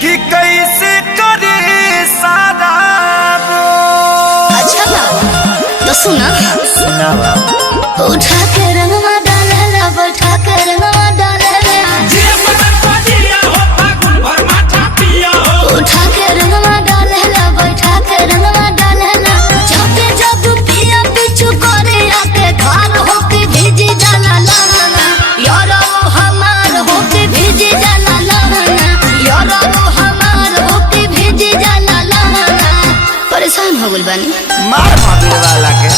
कि कैसे करे सारा। अच्छा बाबा तो सुना सुनावा। उठा के रंगवा डालेला बैठा के रंगवा डालेला उठा के रंगवा डालेला बैठा के रंगवा डालेला जब जब पिया पिछु करे आके घर होके भीजी जाला लाना यारो हमार होके भीजी जाला लाना यारो हमार होके भीजी जाला लाना। परेशान हो गइल बानी मार महावीर वाला के।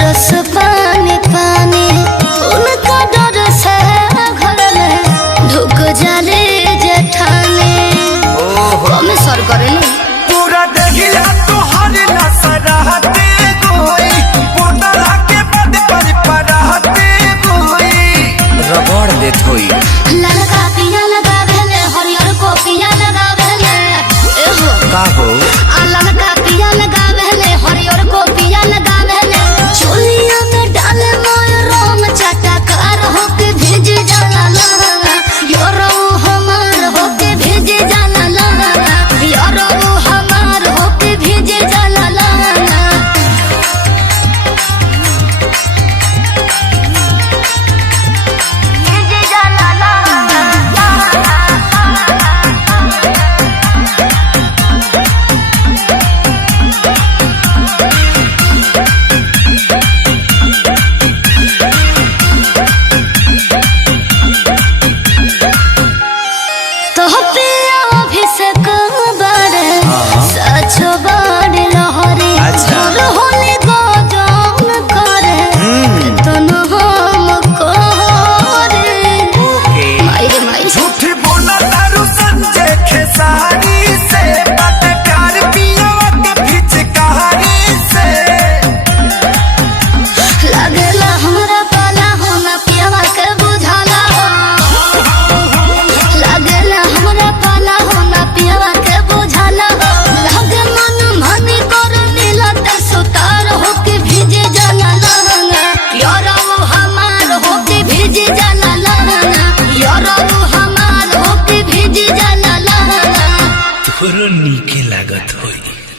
रस पानी पानी उनका डर से घर में ढुक जाले जेठाने हमें सर करे ना पूरा देखिया तोहर नसराते गोई पोतला के बद पर परहते गोई रगड़ देत होई ललका पिया लगा भेले हरियर को पिया लगा भेले एहो का हो